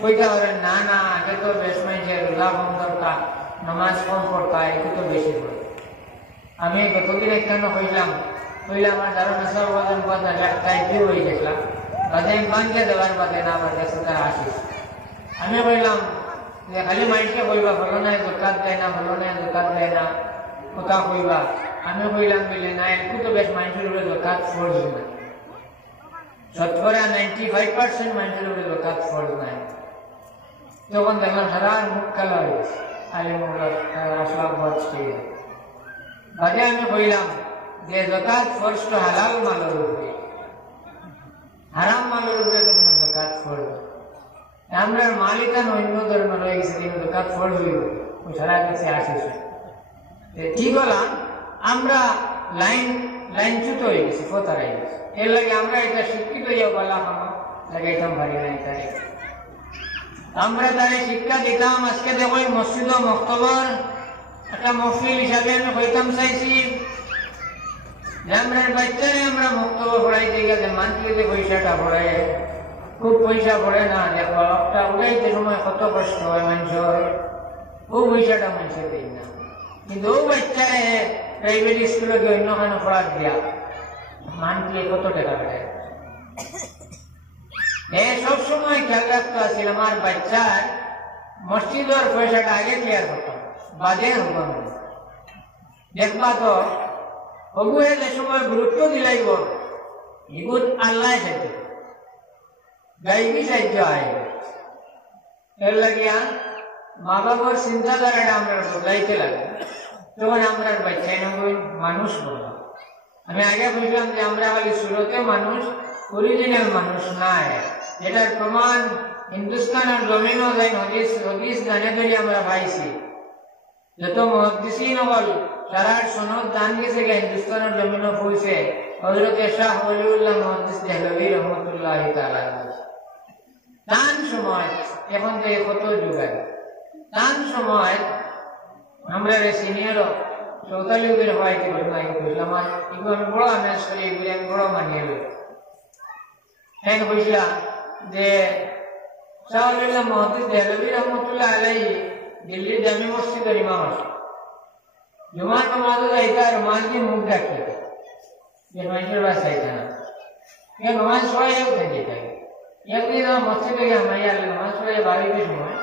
কইতে পারেন না না আগে তো বেশ মানুষের রোজা কম দরকার, নামাজ কম পড়তা, একটু তো বেশি পড়ে। আমি গতদিন একখানে হইলাম আমার দারুণ আসা বাজান বাজার একটাই কেউ হয়ে গেছিলাম, বাজে আমি বাঙ্কে দেওয়ার বাদে না আমার কাছে তারা আসিস। আমি বললাম যে খালি মাইকে কইবা ভালো নাই দরকার দেয় না, ভালো নাই দরকার দেয় না কথা কইবা। আমি কইলাম বলে না একটু তো বেশ মানুষের উপরে দরকার ফোর্স না, শতকরা 95% মানুষের উপরে দরকার ফোর্স নাই। তখন দেখলাম সারা মুখ কালো হয়ে গেছে, আলী মোহাম্মদ আসলাম বাজে। আমি কইলাম যে জাকাত ফরজ তো হালাল মালের উপরে, হারাম মালের উপরে তো কোনো জাকাত ফরজ। আমরা মালিকান অন্য ধর্ম রয়ে গেছে, কিন্তু জাকাত ফরজ হইব ওই সারা কাছে আসিস। ঠিক হলাম আমরা লাইনচ্যুত হয়ে গেছি, ফতারাই গেছি। এর লাগে আমরা এটা শিক্ষিত যাও বলা লাগাইতাম পারি না। এটাই আমরা তারে শিক্ষা দিতাম। আজকে দেখো মসজিদ ও মক্তবর একটা মফিল হিসাবে আমি হইতাম চাইছি যে আমরা বাচ্চারে আমরা মক্তবর পড়াইতে গেলে মান্থলি যে পয়সাটা পড়ে, খুব পয়সা পড়ে না। দেখো একটা উড়াইতে সময় কত কষ্ট হয় মানুষের, ও পয়সাটা মানুষের দেয় না। কিন্তু ও বাচ্চারে প্রাইভেট স্কুলে গিয়ে অন্য কোনো পড়ার দিয়া মান্থলি কত টাকা পাঠায়। সবসময় খেয়াল রাখতে আসছিল আমার বাচ্চার মসজিদের পয়সাটা আগে ক্লিয়ার করতাম, বাদে হতাম। দেখবা তো হবুয়ে যে সময় গুরুত্ব দিলাইব এগুলো আল্লাহ সাহায্য, গাইবি সাহায্য হয়। এর লাগিয়া মা বাবার চিন্তাধারাটা আমরা বদলাইতে লাগে, তখন আমরা বাচ্চাই নবই মানুষ বললাম। আমি আগে বুঝলাম যে আমরা খালি সুরতে মানুষ, অরিজিনাল মানুষ নাই। এটার প্রমাণ হিন্দুস্তানের জমিনও যাই হদিস জানে ধরে আমরা পাইছি। যত মুহাদ্দিসিন হল সারার সনদ দান গেছে গে হিন্দুস্তানের জমিনও পৌঁছে হযরতে শাহ ওলিউল্লাহ মুহাদ্দিস দেহলভী রহমাতুল্লাহি তাআলা। দান সময় এখন যে কত যুগায় দান সময় আমরা সিনিয়রও চৌতালি উদের হওয়াইতে ঘটনায় বুঝলাম। আর এগুলো আমি বড় আমেজ করি, এগুলি আমি বড় মানিয়ে লই। হ্যাঁ বুঝলাম যে শাহ ওলিউল্লাহ মুহাদ্দিস দেহলভী রহমাতুল্লাহ আলাইহি দিল্লির জামি মসজিদের ইমাম আছে। জুমার নামাজে যাইতা রুমাল দিয়ে মুখ ঢাকিয়ে যে মানুষের বাস যাইতা না, নামাজ পড়াই উঠে যেতে। একদিন মসজিদে গিয়ে মাইয়া নামাজ পড়াই বাড়িতে সময়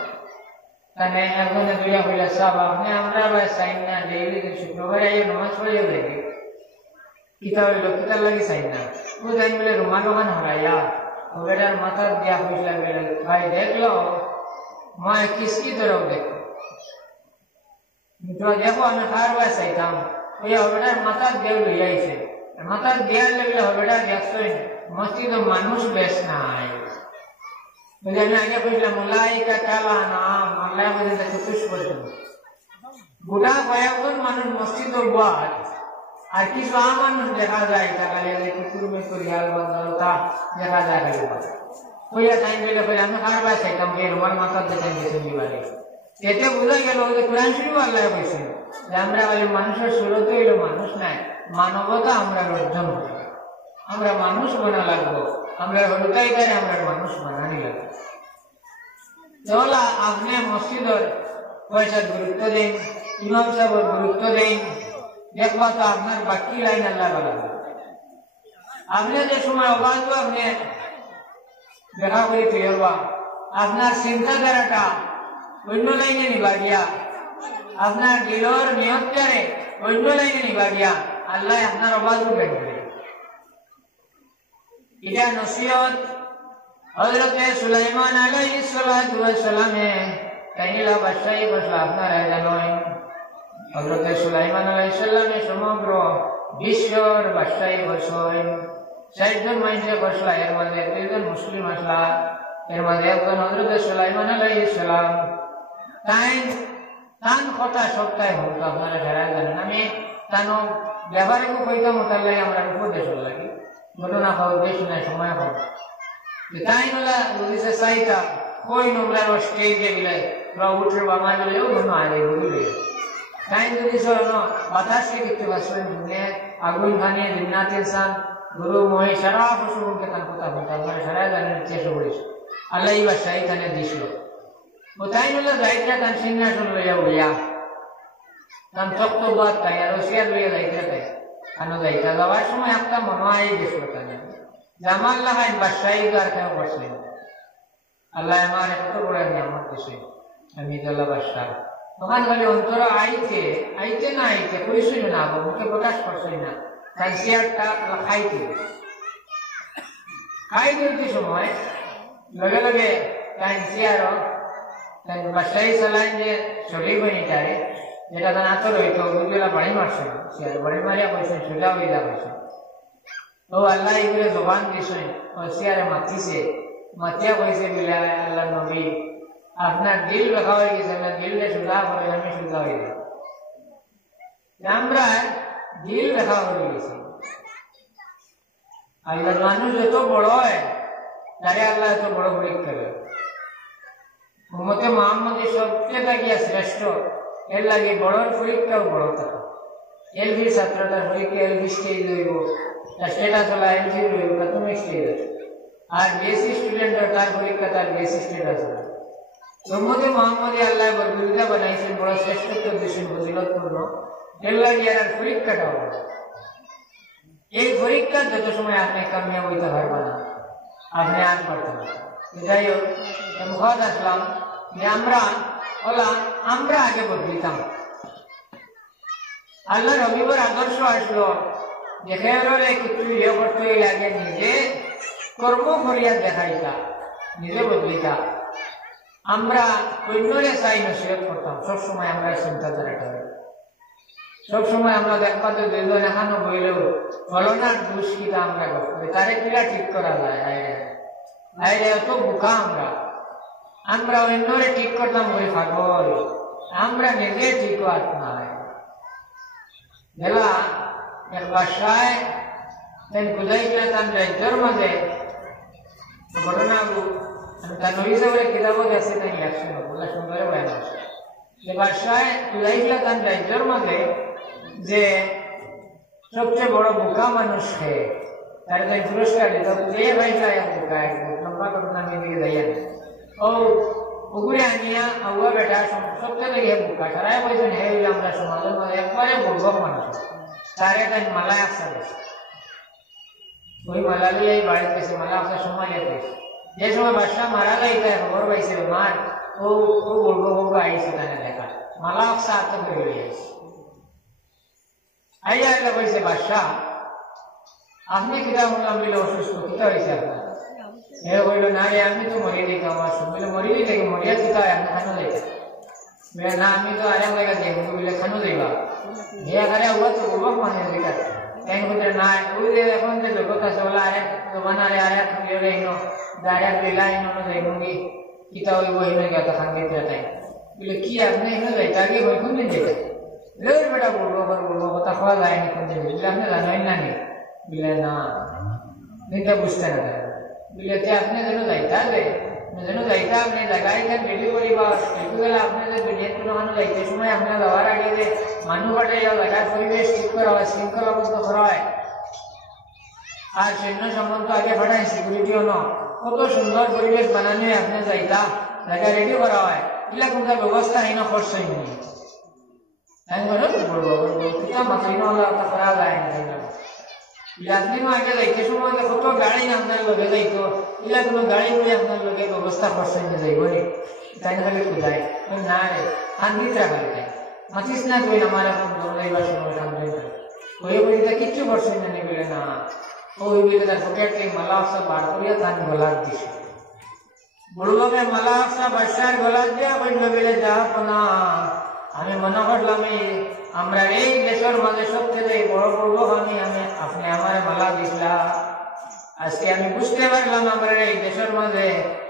তাহলে একজনে দুইয়া কইলা সাহেব আপনি আমরা বাস চাইন না, ডেইলি শুক্রবারে আইয়ে নামাজ পড়াইও দেখি কিতা হইল কিতার লাগে চাইন না। ও জানি বলে রুমাল ওখান হরাইয়া ওটার মাথার দিয়া পয়সা গেল। ভাই দেখলো মা কিসকি তরফ দেখো, দেখো আমি কার বাস চাইতাম ওই ওটার মাথার দেও লইয়াইছে। মাথার দেয়ার লাগলে ওটা দেখছই মসজিদ মানুষ বেশ নাই। আমি আগে বুঝলাম মোল্লাইকা কালা নাম আল্লাহ বলে চতুষ পর্যন্ত গোটা কয়েকজন মানুষ মসজিদ বাদ, আর কিছু মানুষ দেখা যায় টাকালে কুকুর মেকুর হিয়াল বন্ধতা দেখা যায় হইয়া টাইম পেলে বলে আমি কার বাস চাইতাম ওই রুমাল মাথার দেখাই গেছে বিবারে। এতে বোঝা গেল যে কোরআন শরীফ আল্লাহ বলছেন যে আমরা বলে মানুষের সুরতে হইল মানুষ নাই, মানবতা আমরা অর্জন করি। আমরা মানুষ বানা লাগবো, আমরা হলুদাই তারে আমরা মানুষ বানানি লাগবো। তাহলে আপনি মসজিদের পয়সার গুরুত্ব দিন, ইমাম সাহেবের গুরুত্ব দিন, দেখবা তো আপনার বাকি লাইন আল্লাহ বলা। আপনি যে সময় অবাধ আপনি দেখা করি ফিরবা, আপনার চিন্তাধারাটা অন্য লাইনে নিবা গিয়া, আপনার দিলর নিয়তটারে অন্য লাইনে নিবা গিয়া আল্লাহ আপনার অবাধ উঠবে। এটা নসিহত হযরতে সুলাইমান আলাইহিস সালাতু ওয়াস সালামে কাইলা বাদশাহী বসলা আপনার জানেন। হযরতে সুলাইমান আলাইহিস সালামে সমগ্র বিশ্বর বাদশাহী বসলেন। ৬০ জন মানুষে বসলা, এর মধ্যে ৩ জন মুসলিম আসলা, এর মধ্যে একজন হযরতে সুলাইমান আলাইহিস সালাম। তান কথা সপ্তাহে হোক আপনারা যারা জানেন। আমি তানো ব্যবহারিক কইতাম ওটার লাগে আমরা উপদেশ লাগে ঘটনা পাবো বেশি না সময় পাবো তাই নোলা বুঝিছে চাইতা কই নোংরার স্টেজে গেলে উঠে বামা গেলেও কোনো আগে বুঝলে তাই যদি বাতাসকে দেখতে পাচ্ছেন দুনিয়া আগুন খানিয়ে জিন্নাতের সান গুরু মহে সারা পশু তার কথা বলতে আপনারা সারা জানেন চেষ্টা করেছে আল্লাহ এই বাসা এখানে দিছিল কোথায় হলো যাইতে তার সিংহাসন লইয়া বলিয়া তার তক্তবাদ তাই আর ওসিয়ার লইয়া যাইতে তাই আনো যাইতে যাওয়ার সময় একটা মনে হয় গেছিল তাই জামাল লাগাই বাসাই আর কেউ বসলেন আল্লাহ আমার এত বড় নিয়ামত দিছে আমি দলা বাসা তখন খালি অন্তর আইতে না আইতে কইছিল না মুখে প্রকাশ করছিল না তার চেয়ারটা খাইতে দিতে সময় লগে লগে তাই চেয়ারও তাই বাসাই চালাইন যে শরীর বনিটারে যেটা তার আতর হইতো ওইগুলা বাড়ি মারছে চেয়ার বাড়ি মারিয়া কইছে সোজা হয়ে যা কইছে ও আল্লাহ এগুলো জবান দিছে ও চেয়ারে মাতিছে মাতিয়া কইছে বলে আল্লাহ নবী আপনার দিল লেখা হয়ে গেছে আমার দিলটা সোজা করে আমি সোজা হয়ে যাই আমরা দিল লেখা হয়ে গেছে আল্লাহর মানুষ যত বড় হয় তারে আল্লাহ এত বড় পরীক্ষা করে উম্মতে মুহাম্মদের সবচেয়ে লাগিয়া শ্রেষ্ঠ এর লাগে বড়র পরীক্ষাও বড় থাকে এলভির ছাত্রটার পরীক্ষা এলভি স্টেজ হইব তার স্টেটাস হলো এলভি হইব প্রাথমিক স্টেজ আর বিএসসি স্টুডেন্টের তার পরীক্ষা তার বিএসসি স্টেটাস হবে উম্মতে মুহাম্মদে আল্লাহ বরগুলিদা বানাইছেন বড় শ্রেষ্ঠত্ব দিয়েছেন ফজিলতপূর্ণ এর লাগে আর পরীক্ষাটা হবে এই পরীক্ষা যত সময় আপনি কামিয়াব হইতে পারবেন না আপনি আর পারতেন না যাই হোক মুখাদ আসলাম যে আমরা আগে বদলিতাম আল্লাহ রবিবার আদর্শ আসলো দেখে কিছু ইয়ে করতে লাগে নিজে কর্ম করিয়া দেখাইতা নিজে বদলিতা আমরা অন্যরে চাই নসিহত করতাম সবসময় আমরা চিন্তাধারাটা সবসময় আমরা দেখবা তো দুইজন এখানো বইলেও ফলনার দোষ কিনা আমরা করি তারে কিরা ঠিক করা যায় আইরে এত বোকা আমরা অন্যরে ঠিক করতাম বলে পাগল আমরা নিজে ঠিক হওয়ার নাই বেলা এক বাসায় বুঝাই গেলে তার রাজ্যের মাঝে ঘটনাগুলো তার নবী সাহেবের কিতাবত আছে তাই একশো বললা সুন্দরে বয়ান আছে সে বাসায় বুঝাই গেলে তার রাজ্যের মাঝে যে সবচেয়ে বড় বোকা মানুষ হে তার তাই পুরস্কার দিত যে ভাই বোকা লম্বা ঘটনা আমি দিকে যাইয়া ও পুকুরে আনিয়া আগুয়া বেটা সবচেয়ে থেকে বোকা সারাই বলছেন হে আমরা সমাজের মধ্যে একবারে বর্গক মানুষ তারে তাই মালা আসা ওই মালা লিয়ে বাড়িতে গেছে মালা আসার সময় লেগে যে সময় বাদশা মারা যাইতে খবর পাইছে মার ও বর্গ আইছে তাই দেখা মালা আসা আত্ম করে আইছে আইয়া এলে কইছে বাদশা আপনি কিতা বললাম বলে অসুস্থ কিতা হয়েছে আপনার হে বলল না রে আমি তো মরিয়ে দিই আমার বলে মরিয়ে দিই মরিয়া কিতা হয় আপনি খানো যাইতে বলে না আমি তো আরেক জায়গা দেখবো বলে খানো যাইবা হে আরে ওরা তো বলব মানে দেখা তাই বলে না ওই যে এখন যে জগৎ আছে বলে আরেক জমানারে আরেক ইয়ে ইনো ডাইরেক্ট লীলা ইনো যাইবি কিতা হইব হিনে গেতা খান দিতে তাই বলে কি আপনি এনে যাইতে আগে বই কোন দিন যেতে রে বেটা বলবো কথা খাওয়া যায় না কোন দিন বলে আপনি জানেন না নি বলে না নিতে বুঝতে না বলে আপনি যেন যাইতা যেন যাইতা আপনি জায়গায় বেলি করিবা একটু গেলে আপনি যে দুনিয়া কোনো মানুষ যাইতে সময় আপনার যাওয়ার আগে যে মানুষ পাঠাই জায়গার পরিবেশ ঠিক করা হয় শৃঙ্খলাবদ্ধ করা হয় আর সৈন্য সম্বন্ধ আগে পাঠায় সিকিউরিটিও ন কত সুন্দর পরিবেশ বানানো আপনি যাইতা জায়গা রেডি করা হয় এগুলা কোনটা ব্যবস্থা হীন খরচ হয়নি আমি বলবো মাথায় করা যায় না আপনি আগে যাইতে সময় কত গাড়ি আপনার লগে যাইতো এগুলা কোনো গাড়ি করে আপনার লগে ব্যবস্থা করছেন যাইব রে তাই না খালি খুদায় না রে শান্তিত রাখালি তাই মাতিস না তুই আমার এখন যাইবার সময় শান্তি ওই বলিতে কিচ্ছু করছেন না বলে না ওই বলে তার পকেট থেকে মালা আসা বার করিয়া তার গলার দিছে বলবে মালা আসা বাসার গলার দিয়া বলল বলে যা না আমি মনে করলাম আমরা এই দেশের মাঝে সবচেয়ে বড় করবো আমি আপনি আমার মালা দিছিলা আজকে আমি বুঝতে পারলাম আমরা এই দেশের মাঝে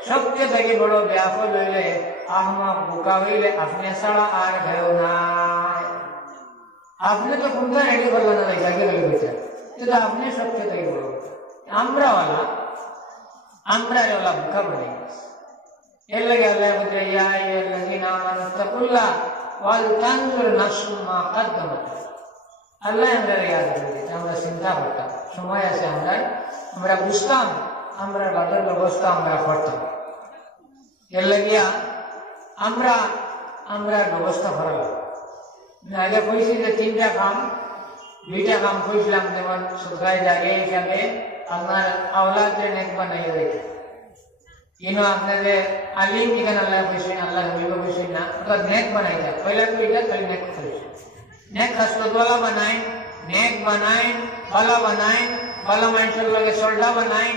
সবচেয়ে থেকে বড় ব্যাপক হইলে আহমক বোকা হইলে আপনি ছাড়া আর কেউ নাই আপনি তো কোনটা রেডি করলেন না জায়গা গেলে গেছে কিন্তু আপনি সবচেয়ে থেকে বড় আমরা বোকা বলে এর লাগে আল্লাহ বলছে ইয়া আইয়ুহাল্লাযীনা আমানু তাকুল্লাহ ওয়ালতানজুর নাফসুম মা কদ্দামাত আল্লাহ আমরা ইয়াদ করে আমরা চিন্তা করতাম সময় আছে আমরা বুঝতাম আমরা বাজার ব্যবস্থা আমরা করতাম এর লাগিয়া আমরা আমরা ব্যবস্থা করা লাগবে। আগে কইছি যে 3টা কাম 2টা কাম কইছিলাম, যেমন সরকারি জায়গা হিসাবে আপনার আওলাদের নেক বানাইয়া দেয়। কিন্তু আপনাদের আলিম এখানে আল্লাহ কইছেন, আল্লাহ নবী কইছেন না, অর্থাৎ নেক বানাই যায়। পয়লা তো এটা খালি নেক কইছে, নেক খাসলতওয়ালা বানাই, নেক বানাই, ভালো বানাই, ভালো মানুষের লগে সরলা বানাই।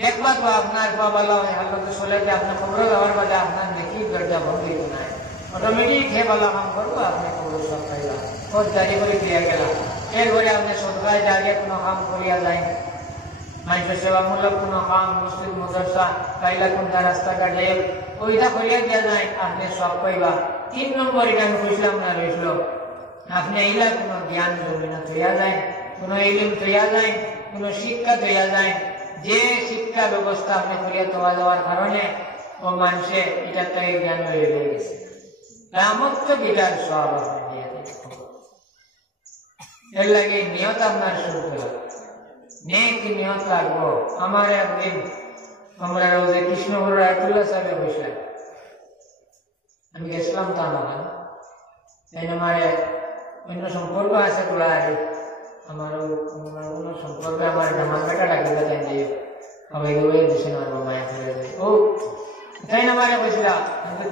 দেখবা তো আপনার বাবালা হয় হালতে চলে যে আপনার খবর দেওয়ার বাদে আপনার নেকি দরজা ভঙ্গি নাই, অটোমেটিক হে ভালো কাম করবো, আপনি খবর সব পাইবা, খোঁজ জারি করে দিয়া গেলাম। এরপরে আপনি সরকারি জায়গায় কোনো কাম করিয়া যায়, মানুষের সেবামূলক কোনো কাম, মসজিদ মাদ্রাসা কাইলা কোনটা রাস্তাঘাটে ওইটা করিয়া দিয়া যায়, আপনি সব পাইবা। 3 নম্বর এটা আমি কইছিলাম না রইল, আপনি এইলা কোনো জ্ঞান জমিন তৈয়া যায়, কোনো ইলিম তৈয়া যায়, কোনো শিক্ষা তৈয়া যায়, যে শিক্ষা ব্যবস্থা আপনি করিয়া তোয়া দেওয়ার কারণে ও মানুষে এটা থেকে জ্ঞান হয়ে গেছে, আমার তো বিটার সব আপনি দিয়ে দেয়। এর লাগে নিয়ত আপনার শুরু করে নেক নিয়ত লাগবো। আমার একদিন আমরা রোজে কৃষ্ণপুর রায়তুল্লাহ সাহেবে বসলাম, আমি গেছিলাম তো আমার আমার অন্য সম্পর্ক আছে তোলা, আমার কোনো সম্পর্কে আমার জামার বেটা ডাকি দেন যে সবাই দিছে না মায়া ফেলে দেয়। ও তাই না আমার বসলাম,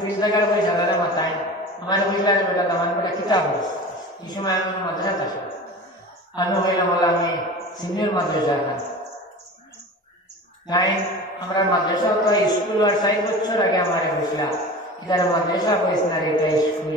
30 টাকার পয়সা দাদা মাথায় আমার বসলাম, বেটা জামার বেটা কিতাব এই সময় আমি মাদ্রাসা আসলাম, আমি হইলাম আমি সিনিয়র মাদ্রাসা না তাই আমরা মাদ্রাসা তো স্কুল আর 60 বছর আগে আমার বসলাম, যারা মাদ্রাসা হয়েছে না এটা স্কুল,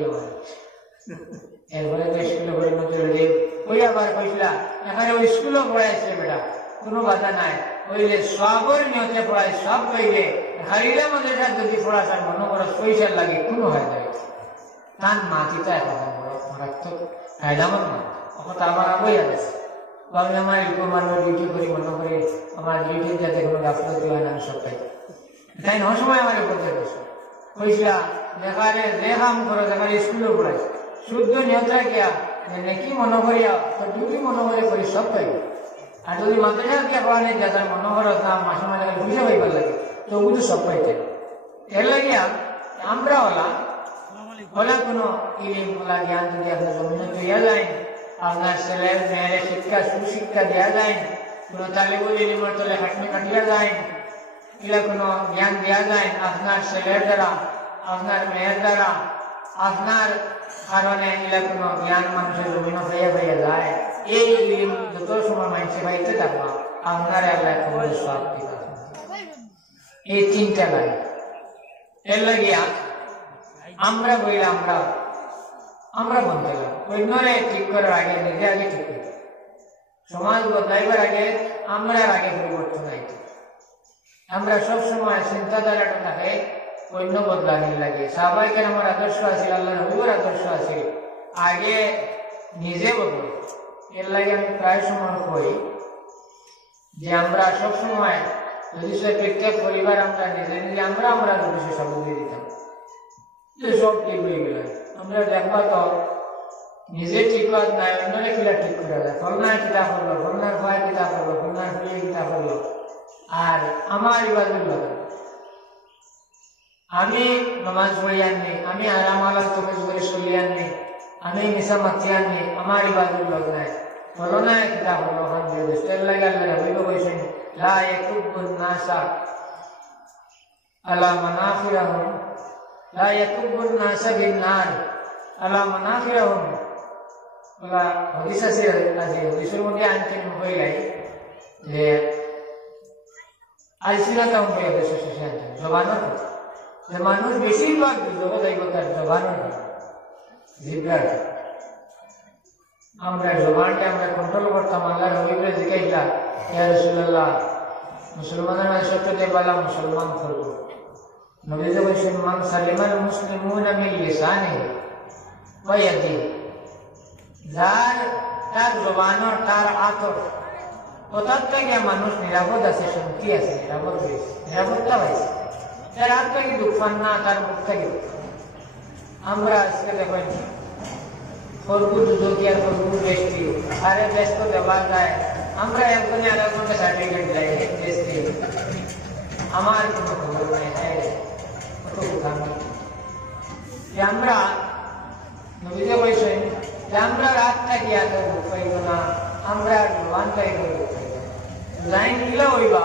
এরপরে তো স্কুলে পরিণত হয়ে ওই আবার কইসলা এখানে ওই স্কুলও পড়াইছে বেটা, কোনো বাধা নাই, ওইলে সবর নিয়তে পড়াই সব কইলে হারিলে মাদ্রাসা যদি পড়াশার মনে করো পয়সা লাগে কোনো হয় যায় তার মাটিটা এখন মারাত্মক ফায়দামত না, অত আমার বই আছে আমি আমার মানব ডিউটি করি মনে করি আমার ডিউটির যাতে কোনো গাফলতি হয় না, আমি সব পাই তাই ন সময় আমার করতে গেছে কইসলা দেখালে যে কাম করো দেখালে স্কুলেও পড়াইছে শুদ্ধ নিয়ত রাখিয়া নাকি মনে করিয়া ডিউটি মনে করে সব পাইব। আর যদি মাদ্রাসা দিয়ে পড়ানি যাদের মনে করো দাম মাসে মাসে বুঝে পাইবার লাগে তো ওগুলো সব পাইতে। এর লাগিয়া আমরা হলে কোনো ইলিম ওলা জ্ঞান যদি আপনার জমিনে তৈয়া যায়, আপনার ছেলে মেয়ের শিক্ষা সুশিক্ষা দেওয়া যায়, কোনো তালিবুল ইলিমের তলে খাটনি কাটিয়া যায়, এগুলা কোনো জ্ঞান দেওয়া যায় আপনার ছেলের দ্বারা আপনার মেয়ের দ্বারা, আপনার কারণে এগুলা কোনো জ্ঞান মানুষের জমিনে হইয়া হইয়া যায়, এই ইলিম যত সময় মানুষে পাইতে থাকবা আপনার আল্লাহ খবর সব দিবা। এই 3টা লাগে। এর লাগিয়া আমরা বইলে আমরা বলতে গেলাম অন্যরে ঠিক করার আগে নিজে আগে ঠিক করি, সমাজ বদলাইবার আগে আমরা আগে পরিবর্তন আইতে, আমরা সবসময় চিন্তাধারাটা থাকে অন্য বদলানির লাগে। সাহাবায়ে আমার আদর্শ আছে, আল্লাহ নবীর আদর্শ আছে, আগে নিজে বদলে। এর লাগে আমি প্রায় সময় কই যে আমরা সবসময় যদি প্রত্যেক পরিবার আমরা নিজে নিজে আমরা যদি সব দিয়ে দিতাম সব ঠিক হয়ে গেল। আমরা দেখবা তো নিজে ঠিক কাজ নাই অন্যরা কিলা ঠিক করে দেয়, ফলনার কিতা করলো, ফলনার ভয় কিতা করলো, ফলনার ফুলিয়ে কিতা করলো, আর আমার ইবাদুল লাগে আমি নামাজ পড়ি আননি, আমি আরাম আলাদা তমিজ করে চলি আননি, আমি মিশা মাতি আননি, আমার ইবাদুল লোক নাই, ফলনায় কিতা করলো ওখান দিয়ে তেল লাগে আল্লাহ রবিকে বলছেন লা ইয়াকুবুন নাসা আলা মানাফিরাহুম লা ইয়াকুবুন নাসা বিন্নার আলা মানাফিরাহুম। বলা হাদিস আছে, হাদিসের মধ্যে আনছেন হইলাই যে আলসিনাটা হয়ে গেছে শেষে আনছেন জবানের কথা, যে মানুষ বেশিরভাগ জগৎ আইব তার জবানের জিব্রার। আমরা জবানকে আমরা কন্ট্রোল করতাম, আল্লাহ নবীকে জিজ্ঞাসা ইয়া রাসূলুল্লাহ মুসলমানের মানে সত্যতে বলা মুসলমান করবো, নবী যে বলছেন মান সালিমাল মুসলিমুনা মিন লিসানিহি ওয়া ইয়াদিহি, যার তার জবানের তার আতর ওটার থেকে মানুষ নিরাপদ আছে, শান্তি আছে, নিরাপদ হয়েছে, নিরাপত্তা পাইছে, তার হাত থেকে দুঃখান না, তার মুখ থেকে। আমরা আজকে দেখেন খরগুজ যদি আর খরগুজ বেশি আরে ব্যস্ত দেওয়া যায়, আমরা একজনে আর একজনকে সার্টিফিকেট দেয় বেশি, আমার কোনো খবর নাই। আমরা নবীজি কইছেন যে আমরা রাত থাকি এত দুঃখ পাইব না, আমরা জবান পাইব যাই নিলা হইবা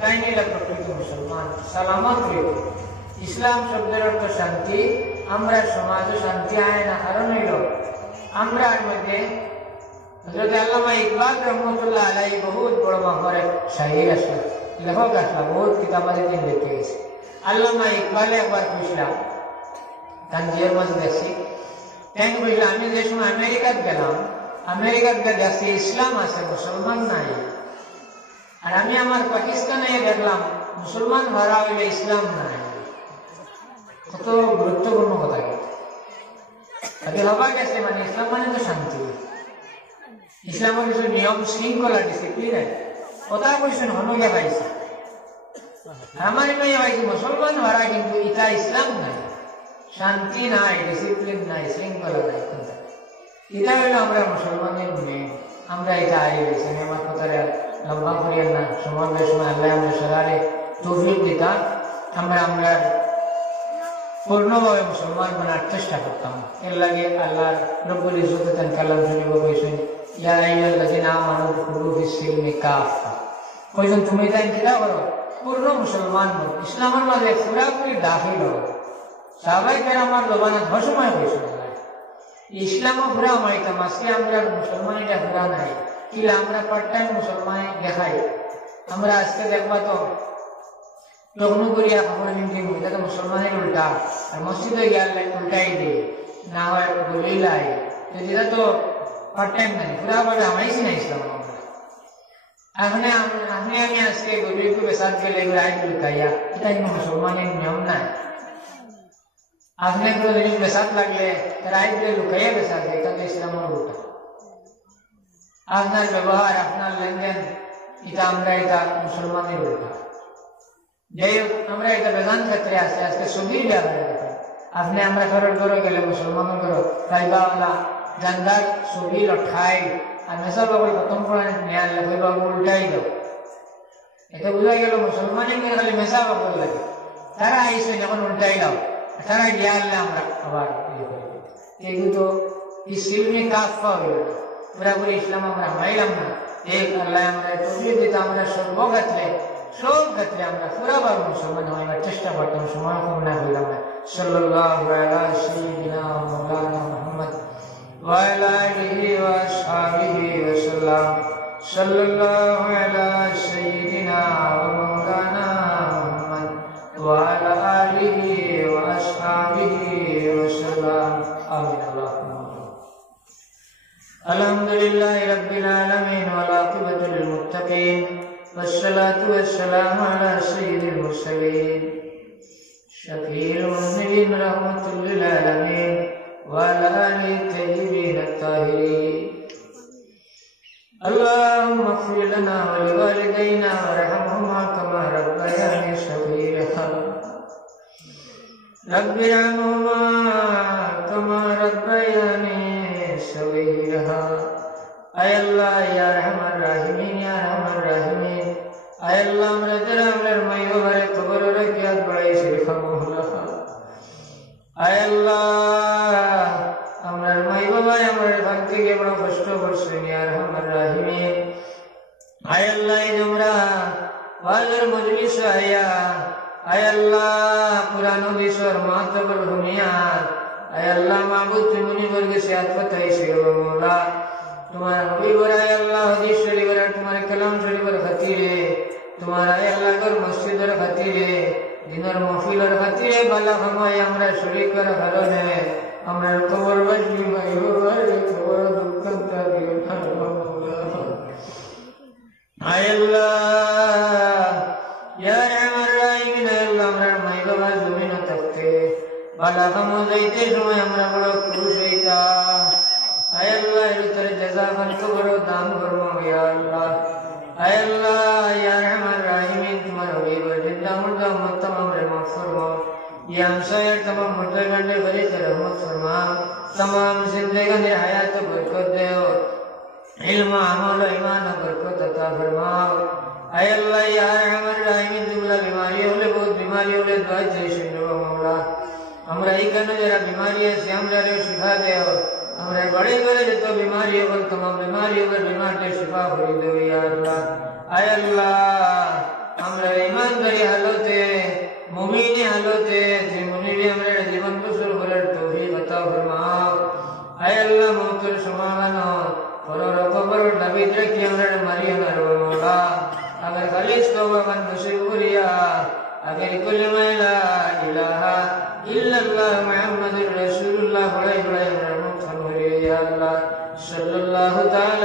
তাই নিলা প্রকৃত মুসলমান সালামত হইব। ইসলাম শব্দের অর্থ শান্তি। আমরা সমাজ শান্তি আয় না, কারণ হইল আমরা মধ্যে হযরত আল্লামা ইকবাল রহমতুল্লাহ আলাইহি বহুত বড় মাহরে শায়র আসলা, লেখক আসলা, বহুত কিতাবাদি দিন লিখে গেছে। আল্লামা ইকবালে একবার কইছিলাম তানজিয়ার মাঝে দেখছি, তাই কইল আমি যে সময় আমেরিকাত গেলাম, আমেরিকাত দেখছি ইসলাম আছে মুসলমান নাই। আর আমি আমার পাকিস্তানে দেখলাম মুসলমান ভরা হইলে ইসলাম নাই। কত গুরুত্বপূর্ণ কথা আগে হবা গেছে, মানে ইসলাম মানে তো শান্তি। ইসলামের কিছু নিয়ম শৃঙ্খলা ডিসিপ্লিন কথা কইছেন হনুকে পাইছে। আমার মেয়ে হয় কি মুসলমান ভরা কিন্তু ইটা ইসলাম নাই, শান্তি নাই, ডিসিপ্লিন নাই, শৃঙ্খলা নাই। এটা হইলো আমরা মুসলমানের মেয়ে। আমরা এটা হারিয়ে গেছি। আমি আমার কথাটা লম্বা করিয়া না, সময়ের সময় আল্লাহ আমরা সরারে তৌফিক দিতা, আমরা পূর্ণভাবে মুসলমান বানার চেষ্টা করতাম। এর লাগে আল্লাহ রব্বুল ইজ্জত তার কালাম শুনিব কইছেন ইয়া আইয়ুহাল্লাযীনা আমানু দুখুলু ফিস-সিলমি কাফা। কইছেন তুমি তাই কিটা করো, পূর্ণ মুসলমান হও, ইসলামের মাঝে পুরাপুরি দাখিল হও। সাহাবায়ে কেরামের জবানে ধসময় কইছেন ইসলামও পুরা মাইতাম, আজকে আমরা মুসলমান এটা পুরা নাই। কিলা আমরা পার্ট টাইম মুসলমান দেখাই। আমরা আজকে দেখবা তো লগ্ন করিয়া খবর নিতে এটা তো মুসলমানের উল্টা, আর মসজিদে গেলে উল্টাই দেয়, না হয় বলিলাই, যেটা তো পার্ট টাইম নাই, পুরা ভাবে আমাইছি না ইসলাম। আপনি আমি আজকে গরিবকে বেসাদ গেলে রাইট লুকাইয়া, এটা কিন্তু মুসলমানের নিয়ম নাই। আপনি বেসাদ লাগলে রাইট লুকাইয়া বেসাদ, এটা তো ইসলামের উল্টা। আপনার ব্যবহার, আপনার লেনদেন, এটা আমরা এটা মুসলমানের উল্টা। যাই হোক, আমরা এটা বেদান ক্ষেত্রে আছি। আজকে সবই ব্যাপারে আপনি আমরা ঘরের ঘরে গেলে মুসলমানের ঘর কাইবাওয়ালা জানদার ছবি লঠাই আর নেশা বাবুল খতম করা নেয়ার লাগে বাবু উল্টাই দাও। এটা বোঝা গেল মুসলমানের খালি মেশা বাবুল লাগে, তারা আইসে যখন উল্টাই দাও, তারা গিয়ে আনলে আমরা আবার এগুলো ইসলামী কাফা হইল। পুরাপুরি ইসলাম আমরা হারাইলাম না। এক আল্লাহ আমরা তৌফিক দিত, আমরা সব ক্ষেত্রে আমরা পুরাবার মুসলমান হওয়ার চেষ্টা করতাম। সময় কম না হইলাম না। সাল্লাল্লাহু আলা সাইয়্যিদিনা মাওলানা মুহাম্মদ ওয়া আলা আলিহি ওয়া আসহাবিহি ওয়া সাল্লাম। সাল্লাল্লাহু আলা সাইয়্যিদিনা মাওলানা মুহাম্মদ ওয়া আলা আলিহি ওয়া আসহাবিহি ওয়া সাল্লাম। আমিন। আলহামদুলিল্লাহি রাব্বিল আলামিন ওয়াল আকিবাতু লিল মুত্তাকিন والصلاة والسلام على سيد المرسلين شفيع المذنبين رحمة للعالمين وعلى آله الطيبين الطاهرين. اللهم اغفر لنا ولوالدينا وارحمهما كما ربياني صغيرا. رب ارحمهما كما ربياني صغيرا. আয় আল্লাহ ইয়া আরহামার রাহিমিন, ইয়া আরহামার রাহিমিন। আয় আল্লাহ আমরা যারা আমরার মাই বাবারে কবর রাখিয়াত বাড়াই শরীফা মহলা। আয় আল্লাহ আমরার মাই বাবাই আমার ভাগ থেকে বড় কষ্ট করছেন, ইয়া আরহামার রাহিমিন। আয় আল্লাহ আমরা ওয়াজের মজলিস আয়া, আয় আল্লাহ পুরানো দিশর মাতবর ভূমিয়া, আয় আল্লাহ মাহবুব তুমি বর্গে সিয়াত ফতাই শরীফা মহলা। तुम्हारा हबीबर आए अल्लाह हदीस शरीफ तुम्हारे कलाम शरीफ खातिरे, तुम्हारा अल्लाह कर मस्जिद खातिरे, दिनर महफिल खातिरे बाला हमाय हमरा शरीक कर हरने हमरा कबर बजली भाई हो रे कबर दुखन का दियो आय अल्लाह या रहमान रहीम। अल्लाह हमरा माई बाबा जमीन तकते बाला हम जाइते समय हमरा बड़ा खुश होइता। आय अल्लाह तेरे जज़ा फल को बड़ो दान फरमाओ या अल्लाह। आय अल्लाह या रहमान रहीम तुम्हारा हबीब जिंदा मुर्दा उम्मत तमाम रहमत फरमाओ। ये हमसायर तमाम मुर्दे गंडे बड़ी रहमत फरमाओ। तमाम जिंदगी हयात बरकत दे, इल्म अमल ईमान बरकत अता फरमाओ। आय अल्लाह या रहमान रहीम जुमला बीमारी होले बहुत बीमारी होले दुआ जैसे मौला हमरा ही करने जरा बीमारी बीमारियों से हमरा शिफा दे हमारे बड़े बड़े जो बीमारियों पर तमाम बीमारियों पर बीमार के शिफा हो दो या अल्लाह आय अल्लाह हमरा ईमान करी हालते मुमीनी हालते जे मुनीबी हमरा जीवन को सुर भरर तौफीक अता फरमाओ आय अल्लाह मौतुर समागनो और कबर नबी रखी हमरा मरी हमारे मौला अगर खालिस तौबा बन मुशरिया अगर कुल ला इलाहा इल्लल्लाह मुहम्मदुर रसूलुल्लाह बड़े बड़े रहमत फरमाइए या अल्लाह सल्लल्लाहु तआला